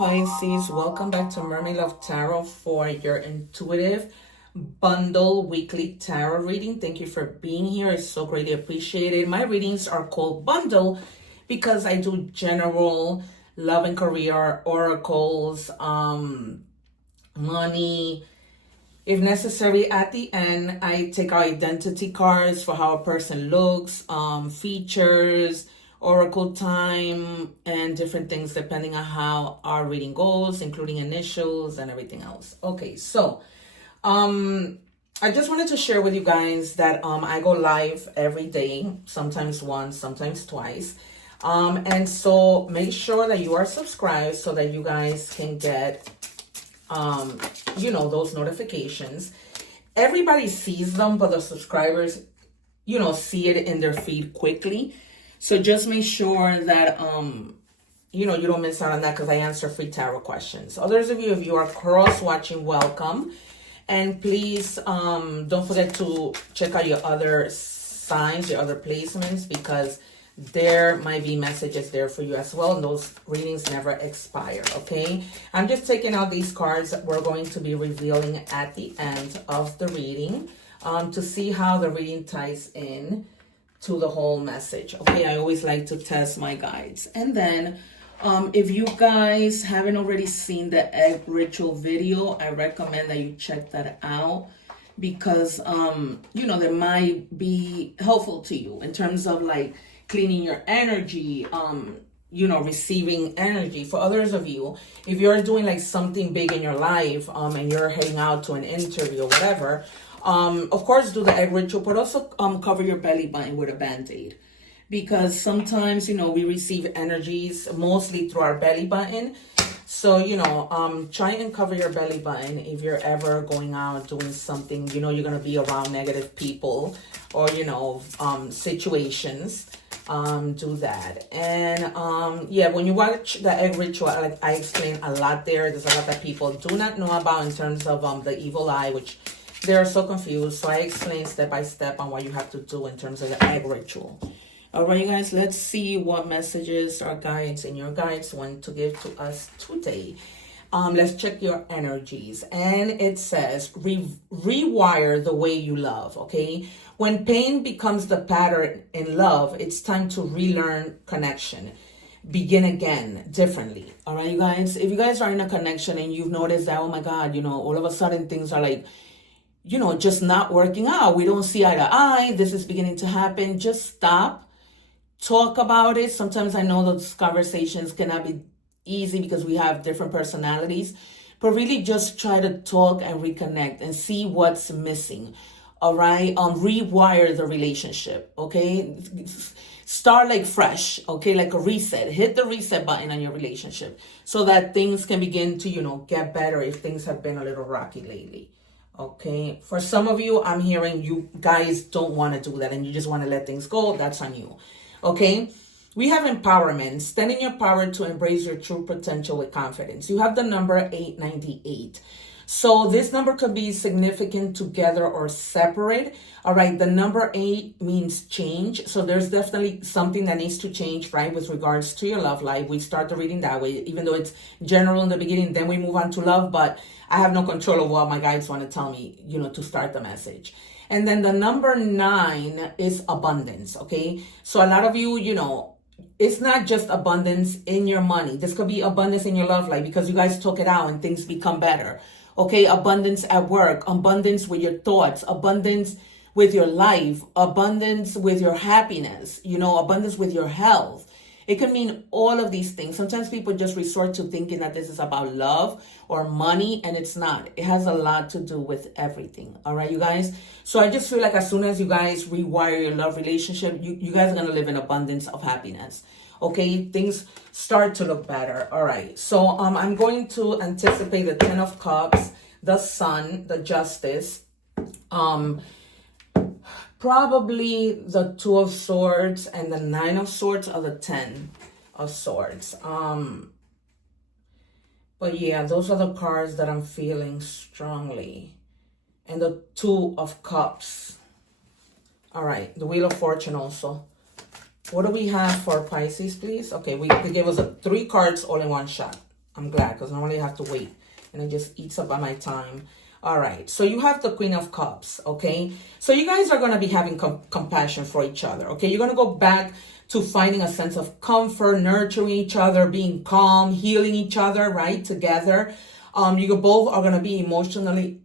Pisces, welcome back to Mermaid Love Tarot for your intuitive bundle weekly tarot reading. Thank you for being here. It's so greatly appreciated. My readings are called bundle because I do general love and career oracles, money. If necessary, at the end, I take our identity cards for how a person looks, features, oracle time, and different things depending on how our reading goes, including initials and everything else. Okay, so I just wanted to share with you guys that I go live every day, sometimes once, sometimes twice. And so make sure that you are subscribed so that you guys can get those notifications. Everybody sees them, but the subscribers, see it in their feed quickly. So just make sure that, you don't miss out on that because I answer free tarot questions. Others of you, if you are cross-watching, welcome. And please don't forget to check out your other signs, your other placements, because there might be messages there for you as well. And those readings never expire, okay? I'm just taking out these cards that we're going to be revealing at the end of the reading to see how the reading ties in to the whole message. Okay, I always like to test my guides. And then if you guys haven't already seen the egg ritual video, I recommend that you check that out because that might be helpful to you in terms of like cleaning your energy, receiving energy. For others of you, if you're doing like something big in your life and you're heading out to an interview or whatever, of course, do the egg ritual, but also cover your belly button with a band-aid. Because sometimes, we receive energies mostly through our belly button. So, try and cover your belly button if you're ever going out doing something, you're going to be around negative people or, situations. Do that. And when you watch the egg ritual, like I explain a lot there. There's a lot that people do not know about in terms of the evil eye, which they're so confused. So I explain step by step on what you have to do in terms of the egg ritual. All right, you guys, let's see what messages our guides and your guides want to give to us today. Let's check your energies. And it says, rewire the way you love, okay? When pain becomes the pattern in love, it's time to relearn connection. Begin again differently. All right, you guys? If you guys are in a connection and you've noticed that, oh my God, all of a sudden things are like, just not working out. We don't see eye to eye. This is beginning to happen. Just stop. Talk about it. Sometimes I know those conversations cannot be easy because we have different personalities. But really just try to talk and reconnect and see what's missing. All right? Rewire the relationship. Okay? Start like fresh. Okay? Like a reset. Hit the reset button on your relationship so that things can begin to, get better if things have been a little rocky lately. Okay, for some of you, I'm hearing you guys don't want to do that and you just want to let things go. That's on you. Okay, we have empowerment. Stand in your power to embrace your true potential with confidence. You have the number 898. So this number could be significant together or separate. All right, the number 8 means change. So there's definitely something that needs to change, right, with regards to your love life. We start the reading that way, even though it's general in the beginning, then we move on to love. But I have no control of what my guides want to tell me, to start the message. And then the number 9 is abundance, okay? So a lot of you, it's not just abundance in your money. This could be abundance in your love life because you guys talk it out and things become better. Okay, abundance at work, abundance with your thoughts, abundance with your life, abundance with your happiness, abundance with your health. It can mean all of these things. Sometimes people just resort to thinking that this is about love or money, and it's not. It has a lot to do with everything. All right, you guys? So I just feel like as soon as you guys rewire your love relationship, you guys are going to live in abundance of happiness. Okay, things start to look better. All right, so I'm going to anticipate the 10 of Cups, the Sun, the Justice, probably the 2 of Swords and the 9 of Swords or the 10 of Swords. But yeah, those are the cards that I'm feeling strongly. And the 2 of Cups. All right, the Wheel of Fortune also. What do we have for Pisces, please? Okay, they gave us 3 cards all in one shot. I'm glad, because normally I have to wait and it just eats up on my time. All right, so you have the Queen of Cups, okay? So you guys are going to be having compassion for each other, okay? You're going to go back to finding a sense of comfort, nurturing each other, being calm, healing each other, right, together. You both are going to be emotionally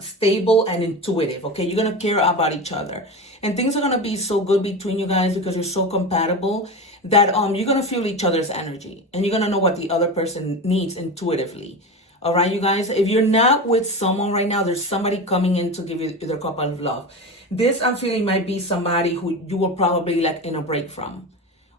stable and intuitive, okay? You're going to care about each other. And things are going to be so good between you guys because you're so compatible that you're going to feel each other's energy. And you're going to know what the other person needs intuitively. All right, you guys, if you're not with someone right now, there's somebody coming in to give you their cup of love. This, I'm feeling, might be somebody who you were probably like in a break from.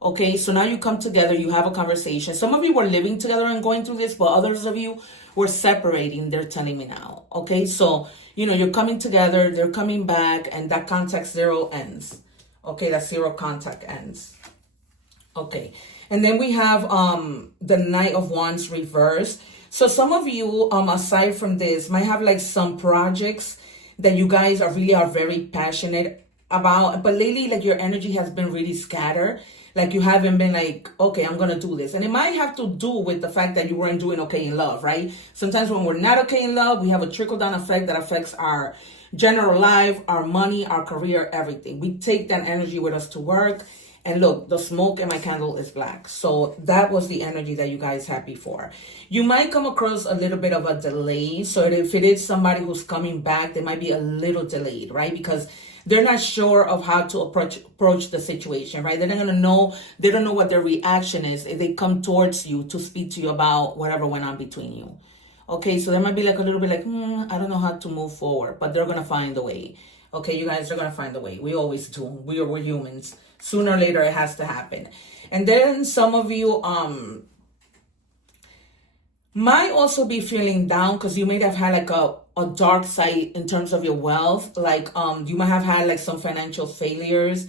Okay, so now you come together, you have a conversation. Some of you were living together and going through this, but others of you were separating, they're telling me now. Okay, so, you know, you're coming together, they're coming back, and that contact zero ends. Okay, that zero contact ends. Okay, and then we have the Knight of Wands reversed. So some of you, aside from this, might have like some projects that you guys are very passionate about. But lately, like your energy has been really scattered. Like you haven't been like, okay, I'm going to do this. And it might have to do with the fact that you weren't doing okay in love, right? Sometimes when we're not okay in love, we have a trickle-down effect that affects our general life, our money, our career, everything. We take that energy with us to work. And look, the smoke in my candle is black. So that was the energy that you guys had before. You might come across a little bit of a delay. So if it is somebody who's coming back, they might be a little delayed, right? Because they're not sure of how to approach the situation, right? They're not going to know. They don't know what their reaction is if they come towards you to speak to you about whatever went on between you. Okay, so there might be like a little bit like, I don't know how to move forward, but they're going to find a way. Okay, you guys are going to find a way. We always do. We're humans. Sooner or later, it has to happen. And then some of you might also be feeling down because you may have had like a dark side in terms of your wealth. Like you might have had like some financial failures,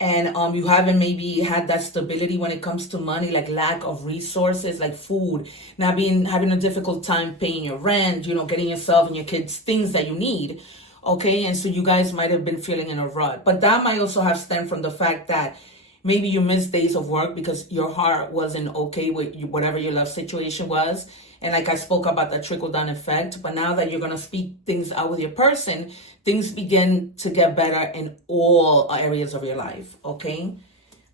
and you haven't maybe had that stability when it comes to money, like lack of resources, like food, having a difficult time paying your rent, you know, getting yourself and your kids things that you need. Okay, and so you guys might have been feeling in a rut. But that might also have stemmed from the fact that maybe you missed days of work because your heart wasn't okay with whatever your love situation was. And like I spoke about that trickle-down effect. But now that you're going to speak things out with your person, things begin to get better in all areas of your life. Okay,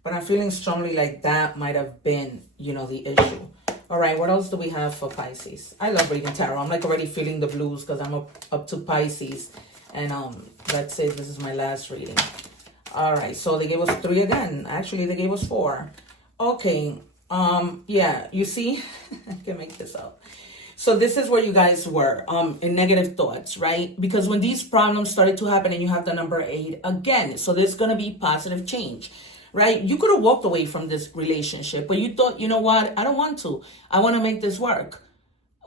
but I'm feeling strongly like that might have been, you know, the issue. All right, what else do we have for Pisces? I love reading tarot. I'm like already feeling the blues because I'm up to Pisces. And that's it. This is my last reading. All right, so they gave us 3 again. Actually, they gave us 4. Okay, yeah, you see? I can make this up. So this is where you guys were in negative thoughts, right? Because when these problems started to happen and you have the number 8 again, so there's going to be positive change, right? You could have walked away from this relationship, but you thought, you know what? I don't want to. I want to make this work.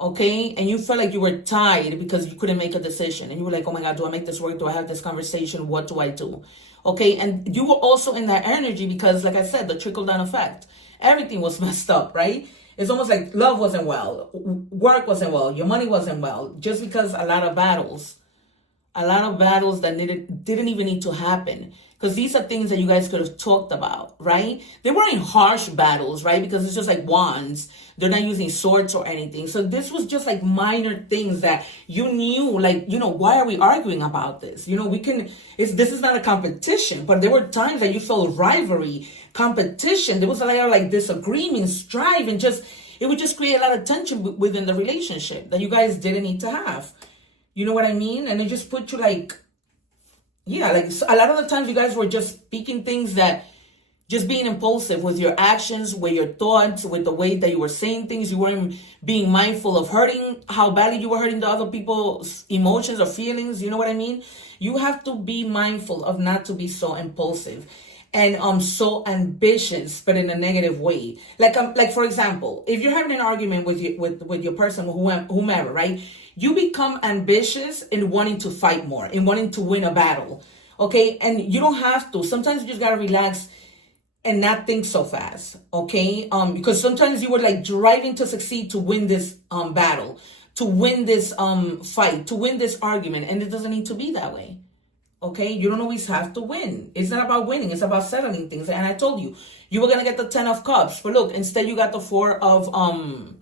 Okay, and you felt like you were tired because you couldn't make a decision. And you were like, oh my God, do I make this work? Do I have this conversation? What do I do? Okay, and you were also in that energy because, like I said, the trickle-down effect. Everything was messed up, right? It's almost like love wasn't well. Work wasn't well. Your money wasn't well. Just because a lot of battles that didn't even need to happen. Because these are things that you guys could have talked about, right? They weren't harsh battles, right? Because it's just like wands. They're not using swords or anything. So this was just like minor things that you knew, like, you know, why are we arguing about this? You know, this is not a competition, but there were times that you felt rivalry, competition. There was a lot of like disagreement, strife, and it would just create a lot of tension within the relationship that you guys didn't need to have. You know what I mean? And it just put you like, yeah, like a lot of the times you guys were just speaking things that just being impulsive with your actions, with your thoughts, with the way that you were saying things. You weren't being mindful of how badly you were hurting the other people's emotions or feelings. You know what I mean? You have to be mindful of not to be so impulsive and so ambitious, but in a negative way. Like for example, if you're having an argument with your person, whomever, right? You become ambitious in wanting to fight more, in wanting to win a battle, okay? And you don't have to. Sometimes you just gotta relax and not think so fast, okay? Because sometimes you were like driving to succeed to win this battle, to win this fight, to win this argument, and it doesn't need to be that way, okay? You don't always have to win. It's not about winning. It's about settling things. And I told you, you were gonna get the 10 of Cups, but look, instead you got the 4 of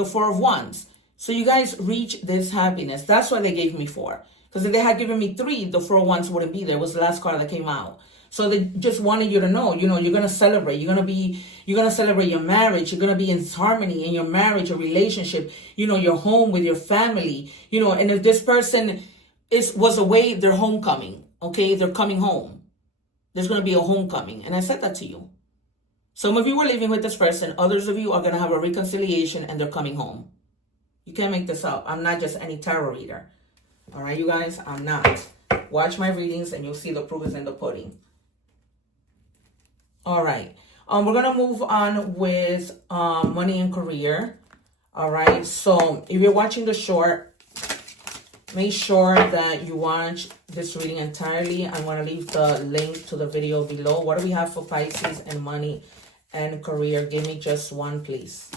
the Four of Wands. So you guys reach this happiness. That's why they gave me 4. Because if they had given me 3, the Four of Wands wouldn't be there. It was the last card that came out. So they just wanted you to know, you're going to celebrate. You're going to celebrate your marriage. You're going to be in harmony in your marriage, your relationship, your home with your family, and if this person was away, they're homecoming. Okay. They're coming home. There's going to be a homecoming. And I said that to you. Some of you were living with this person. Others of you are going to have a reconciliation and they're coming home. You can't make this up. I'm not just any tarot reader. All right, you guys, I'm not. Watch my readings and you'll see the proof is in the pudding. All right. We're going to move on with money and career. All right. So if you're watching the short, make sure that you watch this reading entirely. I'm going to leave the link to the video below. What do we have for Pisces and money and career? Give me just one, please.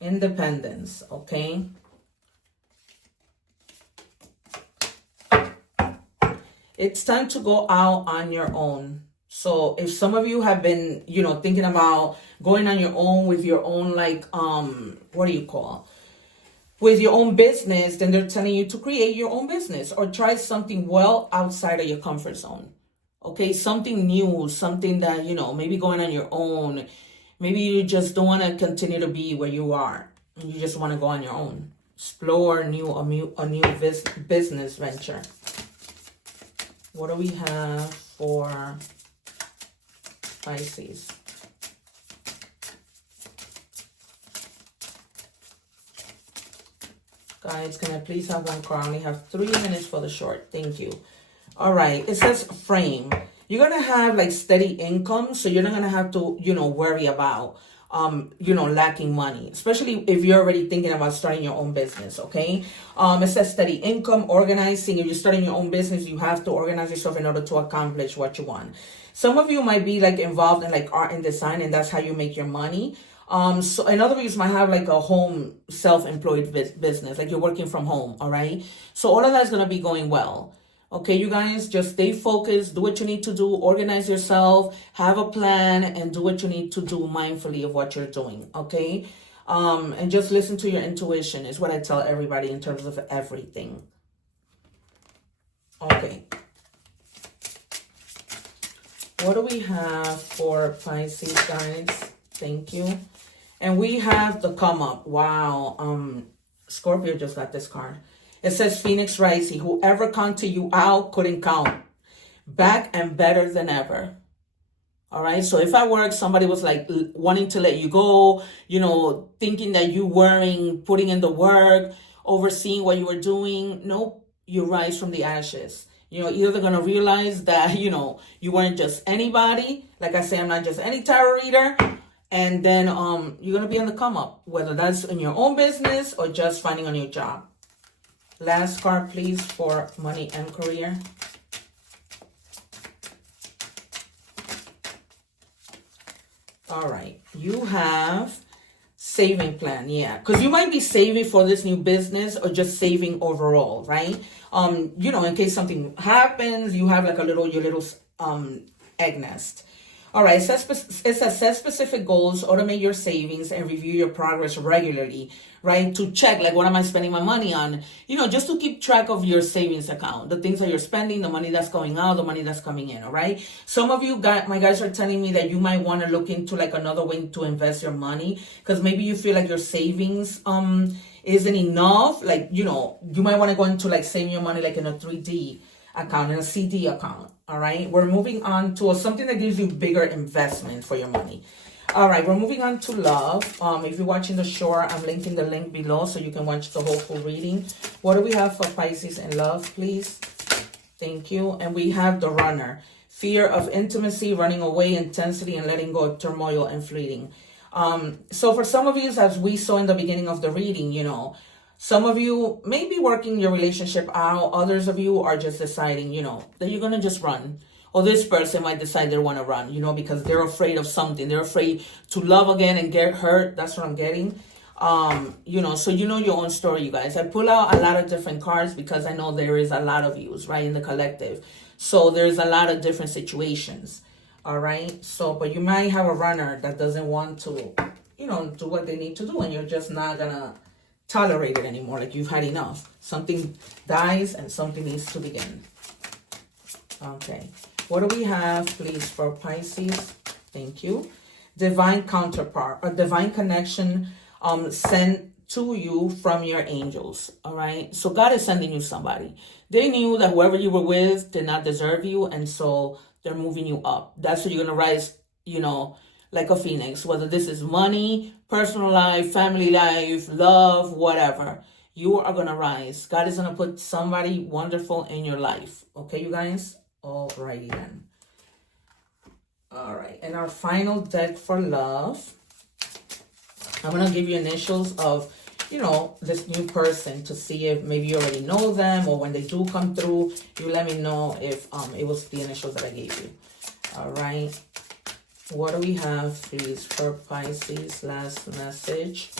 Independence, okay? It's time to go out on your own. So if some of you have been, thinking about going on your own with your own, what do you call? With your own business, then they're telling you to create your own business or try something well outside of your comfort zone. Okay, something new, something that, maybe going on your own. Maybe you just don't want to continue to be where you are. And you just want to go on your own. Explore a new business venture. What do we have for Pisces? Guys, can I please have one card? I only have 3 minutes for the short. Thank you. All right. It says frame. You're going to have steady income. So you're not going to have to, worry about, lacking money, especially if you're already thinking about starting your own business. Okay. It says steady income, organizing. If you're starting your own business, you have to organize yourself in order to accomplish what you want. Some of you might be involved in art and design, and that's how you make your money. So in other words, you might have a home self-employed business, you're working from home. All right. So all of that's going to be going well. Okay, you guys, just stay focused, do what you need to do, organize yourself, have a plan, and do what you need to do mindfully of what you're doing, okay? And just listen to your intuition is what I tell everybody in terms of everything. Okay. What do we have for Pisces, guys? Thank you. And we have the come up. Wow. Scorpio just got this card. It says Phoenix Rising. Whoever counted you out couldn't count. Back and better than ever. All right. So if at work somebody was wanting to let you go, thinking that you weren't putting in the work, overseeing what you were doing. Nope. You rise from the ashes. Either they're going to realize that, you weren't just anybody. Like I say, I'm not just any tarot reader. And then you're going to be on the come up, whether that's in your own business or just finding a new job. Last card, please, for money and career. All right. You have saving plan. Yeah. Because you might be saving for this new business or just saving overall, right? In case something happens, you have your little egg nest. All right, it says set specific goals, automate your savings, and review your progress regularly, right? To check, what am I spending my money on? Just to keep track of your savings account, the things that you're spending, the money that's going out, the money that's coming in, all right? Some of you, my guys are telling me that you might want to look into another way to invest your money because maybe you feel your savings isn't enough. You might want to go into saving your money in a 3D account, in a CD account. All right, we're moving on to something that gives you bigger investment for your money. All right, we're moving on to love. If you're watching the short, I'm linking the link below so you can watch the whole full reading. What do we have for Pisces and love, please? Thank you. And we have the runner. Fear of intimacy, running away, intensity, and letting go of turmoil and fleeting. So for some of you, as we saw in the beginning of the reading, some of you may be working your relationship out. Others of you are just deciding, that you're going to just run. Or this person might decide they want to run, because they're afraid of something. They're afraid to love again and get hurt. That's what I'm getting. So your own story, you guys. I pull out a lot of different cards because I know there is a lot of yous, right, in the collective. So there's a lot of different situations. All right. So, but you might have a runner that doesn't want to, do what they need to do, and you're just not gonna tolerate it anymore. Like, you've had enough. Something dies and something needs to begin. Okay. What do we have, please, for Pisces? Thank you. Divine counterpart, a divine connection sent to you from your angels. All right. So God is sending you somebody. They knew that whoever you were with did not deserve you, and so they're moving you up. That's what you're gonna rise, like a phoenix. Whether this is money, personal life, family life, love, whatever, you are gonna rise. God is gonna put somebody wonderful in your life. Okay, you guys? Alrighty then. All right, and our final deck for love. I'm gonna give you initials of, this new person to see if maybe you already know them, or when they do come through, you let me know if it was the initials that I gave you. All right. What do we have, please, for Pisces? Last message.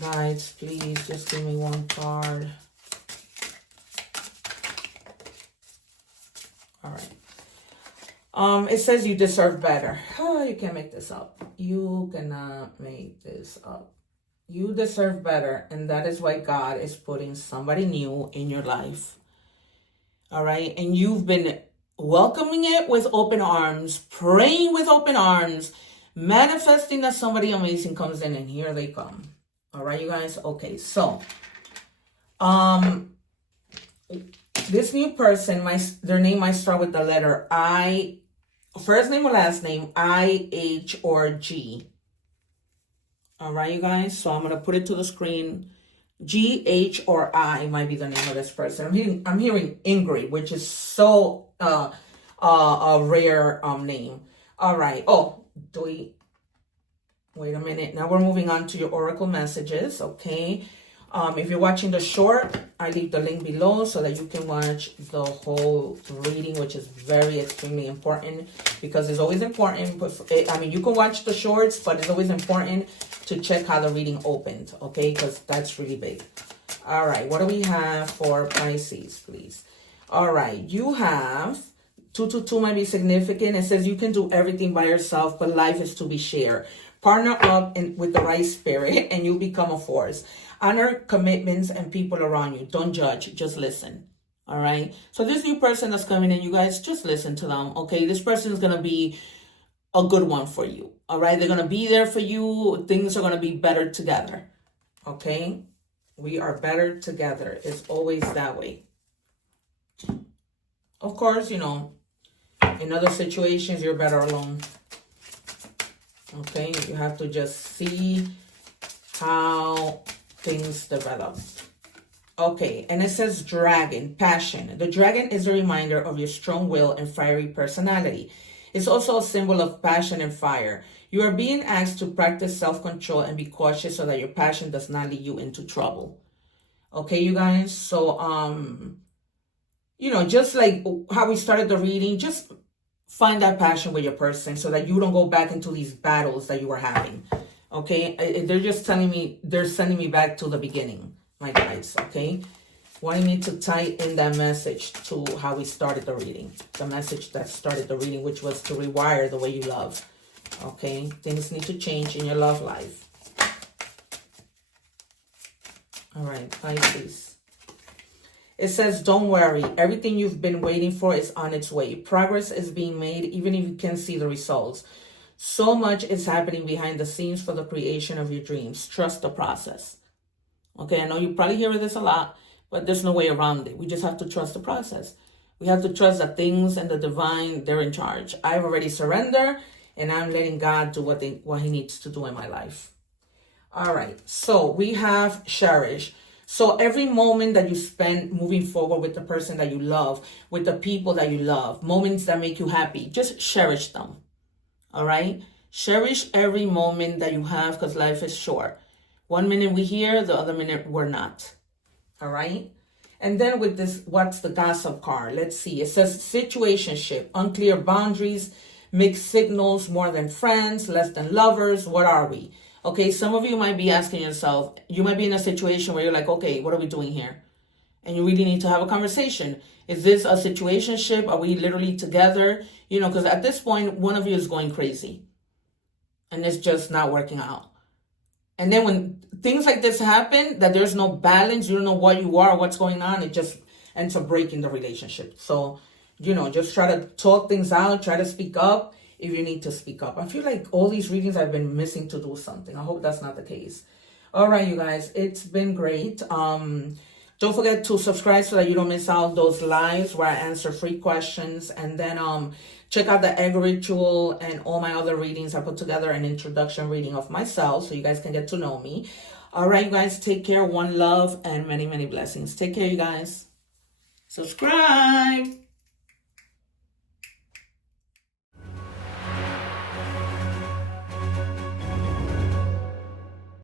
Guys, please just give me one card. All right. It says you deserve better. Oh, you can't make this up. You cannot make this up. You deserve better, and that is why God is putting somebody new in your life. All right, and you've been welcoming it with open arms, praying with open arms, manifesting that somebody amazing comes in, and here they come. All right, you guys. Okay, so this new person, their name might start with the letter I, first name or last name, I, H, or G. All right, you guys. So I'm gonna put it to the screen. G, H, or I might be the name of this person. I'm hearing Ingrid, which is so a rare name. All right. Oh, wait a minute. Now we're moving on to your oracle messages. Okay. If you're watching the short, I leave the link below so that you can watch the whole reading, which is very extremely important, because it's always important. You can watch the shorts, but it's always important to check how the reading opened, okay? Because that's really big. All right, what do we have for Pisces, please? All right, you have 222 might be significant. It says you can do everything by yourself, but life is to be shared. Partner up with the right spirit, and you become a force. Honor commitments and people around you. Don't judge, just listen. All right. So this new person that's coming in, you guys just listen to them. Okay. This person is going to be a good one for you. All right. They're going to be there for you. Things are going to be better together. Okay. We are better together. It's always that way. Of course, in other situations, you're better alone. Okay. You have to just see how things develop. Okay, and it says dragon, passion. The dragon is a reminder of your strong will and fiery personality. It's also a symbol of passion and fire. You are being asked to practice self-control and be cautious so that your passion does not lead you into trouble. Okay, you guys? So, just like how we started the reading, just find that passion with your person so that you don't go back into these battles that you were having. Okay, they're just telling me, they're sending me back to the beginning, my guys, okay? Wanting me to tie in that message to how we started the reading. The message that started the reading, which was to rewire the way you love, okay? Things need to change in your love life. All right, Pisces. It says, don't worry. Everything you've been waiting for is on its way. Progress is being made, even if you can't see the results. So much is happening behind the scenes for the creation of your dreams. Trust the process. Okay, I know you probably hear this a lot, but there's no way around it. We just have to trust the process. We have to trust that things and the divine, they're in charge. I've already surrendered, and I'm letting God do what he needs to do in my life. All right, so we have cherish. So every moment that you spend moving forward with the person that you love, with the people that you love, moments that make you happy, just cherish them. All right? Cherish every moment that you have, because life is short. 1 minute we're here, the other minute we're not. All right? And then with this, what's the gossip card? Let's see. It says situationship, unclear boundaries, mixed signals, more than friends, less than lovers. What are we? Okay, some of you might be asking yourself, you might be in a situation where you're like, okay, what are we doing here? And you really need to have a conversation. Is this a situationship? Are we literally together? You know, because at this point, one of you is going crazy and it's just not working out. And then when things like this happen, that there's no balance, you don't know what you are, what's going on, it just ends up breaking the relationship. So, you know, just try to talk things out, try to speak up if you need to speak up. I feel like all these readings I've been missing to do something. I hope that's not the case. All right, you guys, it's been great. Don't forget to subscribe so that you don't miss out those lives where I answer free questions. And then check out the egg ritual and all my other readings. I put together an introduction reading of myself so you guys can get to know me. All right, you guys, take care. One love and many, many blessings. Take care, you guys. Subscribe.